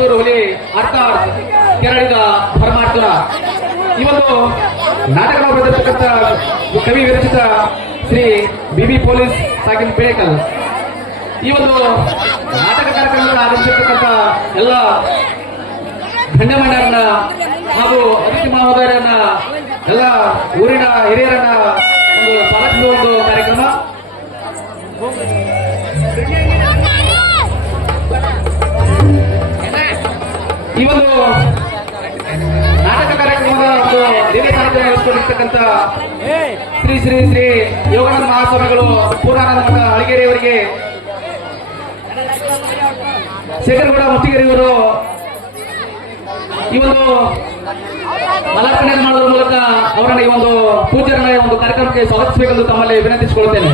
ಭಾವತೂರು ಹುಲಿ ಅರ್ಥಾತ್ ಕೆರಳಿದ ಪರಮಾತ್ಮ ಇವತ್ತು ನಾಟಕ ಬರೆದಿರ್ತಕ್ಕಂಥ ಕವಿ ವಿರಚಿತ ಶ್ರೀ ಬಿ ಬಿ ಪೊಲೀಸ್ ಸಾಕಿನ್ ಪೇಕಲ್ ಈ ಒಂದು ನಾಟಕ ಕಾರ್ಯಕ್ರಮವನ್ನು ಆರಂಭಿಸಿರ್ತಕ್ಕಂಥ ಎಲ್ಲ ಗಣ್ಯಮಣ್ಯರನ್ನ ಹಾಗೂ ಅತಿಥಿ ಮಹೋದಯರನ್ನ, ಎಲ್ಲ ಊರಿನ ಹಿರಿಯರನ್ನ ವಹಿಸಿಕೊಂಡಿರ್ತಕ್ಕಂಥ ಶ್ರೀ ಶ್ರೀ ಶ್ರೀ ಯೋಗಾನಂದ ಮಹಾಸ್ವಾಮಿಗಳು ಪೂರ್ಣಾನಂದ ಮಠ ಅಳಗೇರಿಯವರಿಗೆ ಶೇಖರಗೌಡ ಮುತ್ತಿಗೆರೆಯವರು ಈ ಒಂದು ಮಲಾರ್ಪಣೆ ಮಾಡುವ ಮೂಲಕ ಅವರನ್ನ ಈ ಒಂದು ಪೂಜಾರನ ಒಂದು ಕಾರ್ಯಕ್ರಮಕ್ಕೆ ಸ್ವಾಗತಿಸಬೇಕೆಂದು ತಮ್ಮಲ್ಲಿ ವಿನಂತಿಸಿಕೊಳ್ಳುತ್ತೇನೆ.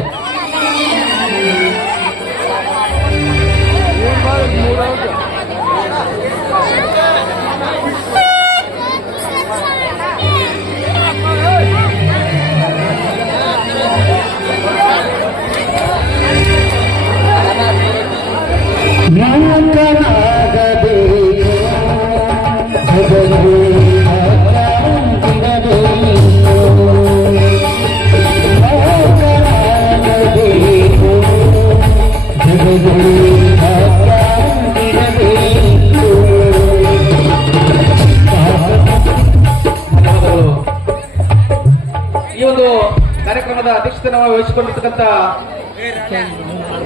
ವಹಿಸಿಕೊಂಡಿರ್ತಕ್ಕಂಥ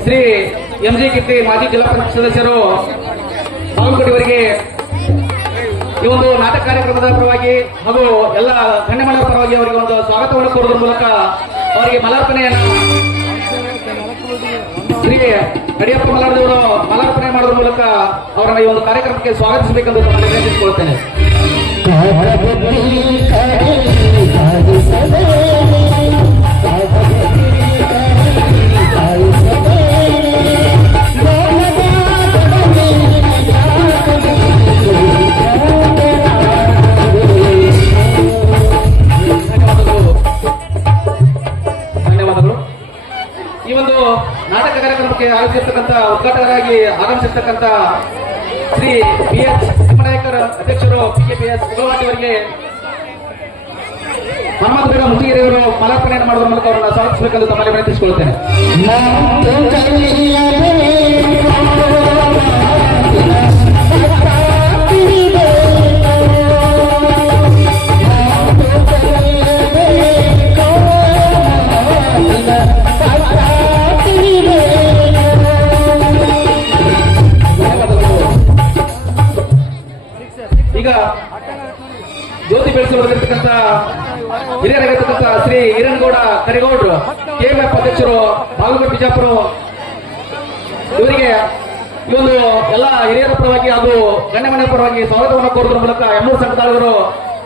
ಶ್ರೀ ಎಂ ಜಿ ಕಿಟ್ಟಿ ಮಾಜಿ ಜಿಲ್ಲಾ ಪರಿಷತ್ ಸದಸ್ಯರು ಬಾಗಲಕೋಟೆಯವರಿಗೆ ಈ ಒಂದು ನಾಟಕ ಕಾರ್ಯಕ್ರಮದ ಪರವಾಗಿ ಹಾಗೂ ಎಲ್ಲ ಗಣ್ಯಮಾನ್ಯರ ಪರವಾಗಿ ಅವರಿಗೆ ಒಂದು ಸ್ವಾಗತವನ್ನು ಕೋರೋದ್ರ ಮೂಲಕ ಅವರಿಗೆ ಮಲಾರ್ಪಣೆಯನ್ನು ಶ್ರೀ ಕಡಿಯಪ್ಪ ಮಲಾರ್ದವರು ಮಲಾರ್ಪಣೆ ಮಾಡೋದ್ರ ಮೂಲಕ ಅವರನ್ನ ಈ ಒಂದು ಕಾರ್ಯಕ್ರಮಕ್ಕೆ ಸ್ವಾಗತಿಸಬೇಕೆಂದು ವಿನಂತಿಸಿಕೊಳ್ಳುತ್ತೇನೆ ಕಾರ್ಯಕ್ರಮಕ್ಕೆ ಆಯೋಜಿಸಿರ್ತಕ್ಕಂಥ ಉದ್ಘಾಟಕರಾಗಿ ಆಗಮಿಸಿರ್ತಕ್ಕಂಥ ಶ್ರೀ ಬಿ ಎಚ್ ತಿಮ್ಮನಾಯಕರ ಅಧ್ಯಕ್ಷರು ಪಿ ಎಸ್ ಅವರಿಗೆ ಮಹಮ್ಮದ್ ಬೇಗ ಮಾಲಾರ್ಪಣೆಯನ್ನು ಮಾಡುವ ಮೂಲಕ ಅವರನ್ನು ಸ್ವಾಗತಿಸಬೇಕೆಂದು ತಮ್ಮಲ್ಲಿ ವಿನಂತಿಸಿಕೊಳ್ಳುತ್ತೇನೆ. ಹಿರಿಯರಾಗಿರ್ತಕ್ಕಂಥ ಶ್ರೀ ಹಿರಣ್ಗೌಡ ಕರಿಗೌಡರು ಕೆಎಂಎಫ್ ಅಧ್ಯಕ್ಷರು, ಬಾಗಲಕೋಟೆ ಬಿಜಾಪುರ ಇವರಿಗೆ ಈ ಒಂದು ಎಲ್ಲ ಹಿರಿಯರ ಪರವಾಗಿ ಹಾಗೂ ಗಣ್ಯಮನೆ ಪರವಾಗಿ ಸ್ವಾಗತವನ್ನು ಕೋರುವುದರ ಮೂಲಕ ಎಮ್ಮೂರು ಸಂಘದವರು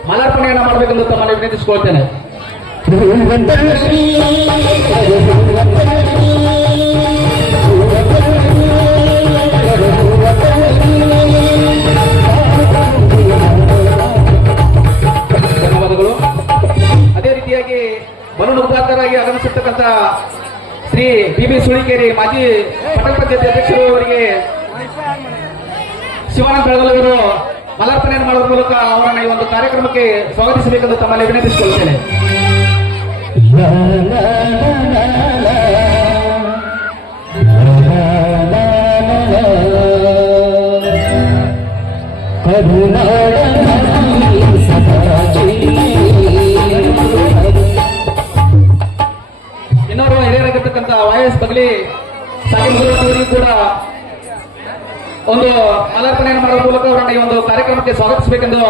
ಮಾಲಾರ್ಪಣೆಯನ್ನು ಮಾಡಬೇಕೆಂದು ತಮ್ಮಲ್ಲಿ ವಿನಂತಿಸಿಕೊಳ್ತೇನೆ. ಸುಳಿಕೇರಿ ಮಾಜಿ ಪಟ್ಟಣ ಪಂಚಾಯತ್ ಅಧ್ಯಕ್ಷರು ಅವರಿಗೆ ಶಿವಾನಂದ ಬೆಳಗಲವರು ಮಲಾರ್ಪಣೆ ಮಾಡುವ ಮೂಲಕ ಅವರನ್ನು ಈ ಒಂದು ಕಾರ್ಯಕ್ರಮಕ್ಕೆ ಸ್ವಾಗತಿಸಬೇಕೆಂದು ತಮ್ಮಲ್ಲಿ ವಿನಂತಿಸಿಕೊಳ್ಳುತ್ತೇನೆ ಇನ್ನೋರ್ವ ವೈಎಸ್ ಬಗ್ಲಿ ಅವರಿಗೂ ಕೂಡ ಒಂದು ಮಾಲಾರ್ಪಣೆಯನ್ನು ಮಾಡುವ ಮೂಲಕ ಅವರನ್ನ ಈ ಒಂದು ಕಾರ್ಯಕ್ರಮಕ್ಕೆ ಸ್ವಾಗತಿಸಬೇಕೆಂದು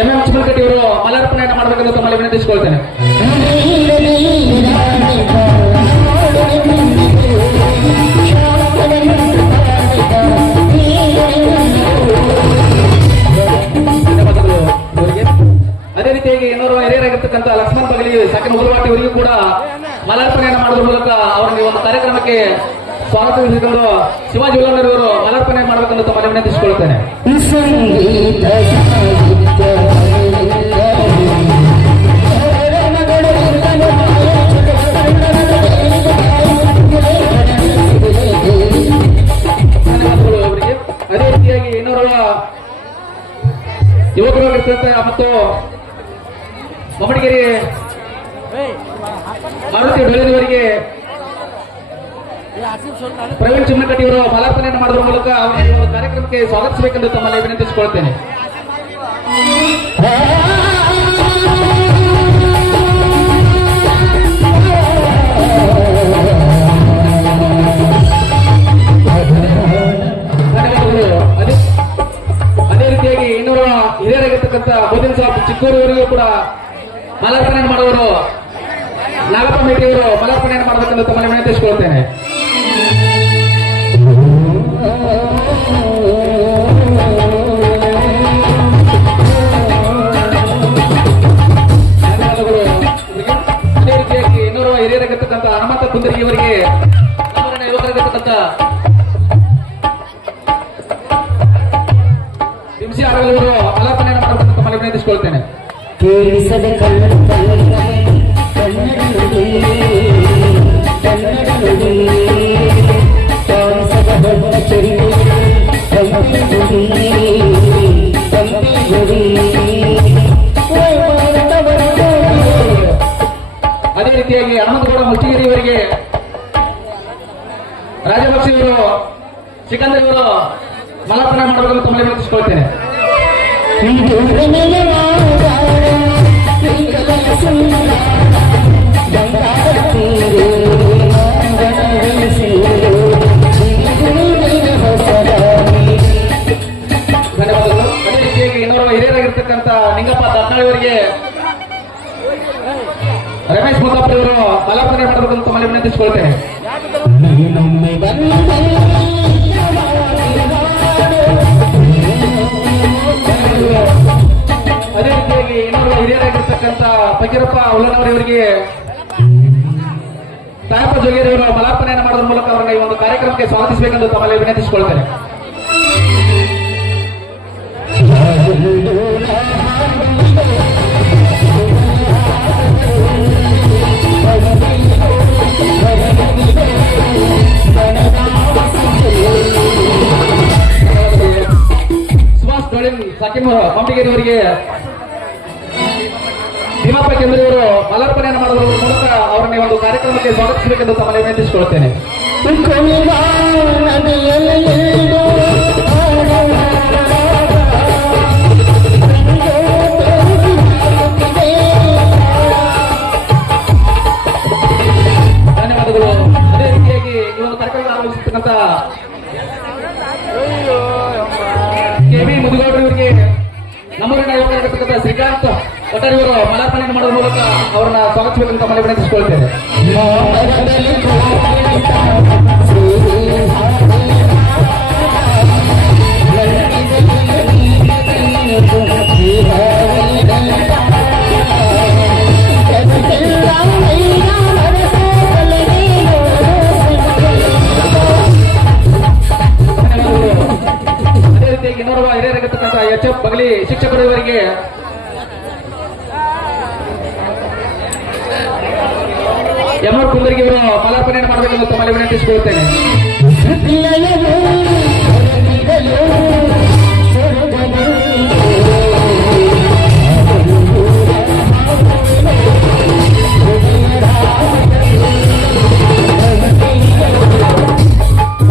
ಎಂ ಎಂ ಚಿಮಲ್ಕಟ್ಟಿ ಅವರು ಮಾಲಾರ್ಪಣೆಯನ್ನು ಮಾಡಬೇಕೆಂದು ತಮ್ಮಲ್ಲಿ ವಿನಂತಿಸಿಕೊಳ್ತೇನೆ. ಅದೇ ರೀತಿಯಾಗಿ ಏನೋ ಹಿರಿಯರಾಗಿರ್ತಕ್ಕಂಥ ಲಕ್ಷ್ಮಣ್ ಬಗಲಿ ಸಾಕಿನ ಹುಲವಾಟಿ ಅವರಿಗೂ ಕೂಡ ಮಲಾರ್ಪಣೆಯನ್ನು ಮಾಡೋದ್ರ ಮೂಲಕ ಅವರಿಗೆ ಒಂದು ಕಾರ್ಯಕ್ರಮಕ್ಕೆ ಸ್ವಾಗತಿಸಿಕೊಂಡು ಶಿವಾಜಿ ಶಿವಾಜಿ ಉಲ್ಲಂಗರವರು ಮಲಾರ್ಪಣೆ ಮಾಡಬೇಕೆಂದು ತಮ್ಮಲ್ಲಿ ವಿನಂತಿಸಿಕೊಳ್ಳುತ್ತೇನೆ. ಅದೇ ರೀತಿಯಾಗಿ ಯುವಕರು ಮತ್ತು ಮಮ್ಮಡಿಗೆರೆ ಮಾರುತಿ ಬೆಳೆದವರಿಗೆ ಪ್ರವೀಣ್ ಚಿಮ್ಮನಕಟ್ಟಿ ಅವರು ಮಾಲಾರ್ಪಣೆಯನ್ನು ಮಾಡುವ ಮೂಲಕ ಅವರ ಈ ಒಂದು ಕಾರ್ಯಕ್ರಮಕ್ಕೆ ಸ್ವಾಗತಿಸಬೇಕೆಂದು ತಮ್ಮಲ್ಲಿ ವಿನಂತಿಸಿಕೊಳ್ತೇನೆ. ಅದೇ ರೀತಿಯಾಗಿ ಇನ್ನೂರ ಹಿರಿಯರಾಗಿರ್ತಕ್ಕಂಥ ಬೋಧಿನ ಸಾಬ್ ಚಿಕ್ಕೂರವರಿಗೂ ಕೂಡ ಮಾಲಾರ್ಪಣೆ ಮಾಡುವವರು ನಾಗಪ್ಪ ಮೇಟಿಯವರು ಮಾಲಾರ್ಪಣೆಯನ್ನು ಮಾಡಬೇಕೆಂದು ತಮ್ಮಲ್ಲಿ ವಿನಂತಿಸಿಕೊಳ್ತೇನೆ ಹಿರಿಯರಾಗಿರ್ತಕ್ಕಂಥ ಹನುಮಂತ ಅವರಿಗೆ ಹಿಂಸಿ ಮಾಡಬೇಕೆಂದು ವಿನಂತಿಸಿಕೊಳ್ತೇನೆ ಅದೇ ರೀತಿಯಾಗಿ ಅನಂತಗೌಡ ಮುಚ್ಚಿಗಿರಿ ಅವರಿಗೆ ರಾಜಪಕ್ಷಿ ಇವರು ಸಿಕಂದರ್ ಇವರು ಮಲಪನ ಮಾಡಬೇಕೆಂದು ತುಂಬಾ ವಿನಂತಿಸಿಕೊಳ್ತೇನೆ ಸುಂದರ ಇವರು ಮಾಲಾರ್ಪಣೆ ಮಾಡಬೇಕೆಂದು ತಮ್ಮಲ್ಲಿ ವಿನಂತಿಸಿಕೊಳ್ತೇನೆ ಅದೇ ರೀತಿಯಾಗಿ ಇನ್ನೂರ ಹಿರಿಯರಾಗಿರ್ತಕ್ಕಂಥ ಫಕೀರಪ್ಪ ಉಲ್ಲನವರಿವರಿಗೆ ತಾಯಪ್ಪ ಜೋಗೇರಿ ಅವರು ಮಾಲಾರ್ಪಣೆಯನ್ನು ಮಾಡೋದ್ರ ಮೂಲಕ ಅವರನ್ನ ಈ ಒಂದು ಕಾರ್ಯಕ್ರಮಕ್ಕೆ ಸ್ವಾಗತಿಸಬೇಕೆಂದು ತಮ್ಮಲ್ಲಿ ವಿನಂತಿಸಿಕೊಳ್ತೇನೆ. ಸುಭಾಷ್ ಡೊಳಿನ್ ಸಾಕಿಮ್ ಮಂಬಿಗೇರಿ ಅವರಿಗೆ ಭೀಮಪ್ಪ ಕೇಂದ್ರಿಯವರು ಮಾಲಾರ್ಪಣೆಯನ್ನು ಮಾಡುವ ಮೂಲಕ ಅವರನ್ನ ಒಂದು ಕಾರ್ಯಕ್ರಮಕ್ಕೆ ಸ್ವಾಗತಿಸಬೇಕೆಂದು ತಮ್ಮಲ್ಲಿ ವಿನಂತಿಸಿಕೊಳ್ತೇನೆ ಮಾಲಾರ್ಪಣೆಯನ್ನು ಮಾಡುವ ಮೂಲಕ ಅವರನ್ನ ಸ್ವಾಗತಿಸಬೇಕೆಂದು ಮನೆ ವಿನಂತಿಸಿಕೊಳ್ತೇನೆ ಅದೇ ರೀತಿಯಾಗಿ ನೋಡುವ ಹಿರಿಯರಾಗಿರ್ತಕ್ಕಂಥ ಎಚ್ ಎಫ್ ಬಗಲಿ ಶಿಕ್ಷಕರು ಎಮ್ಮರ್ ಕುಂದರಿಗೆ ಇವರು ಮಾಡಬೇಕು ಮಾಡಬೇಕೆಂದು ತಮ್ಮಲ್ಲಿ ವಿನಂತಿಸಿಕೊಳ್ತೇನೆ.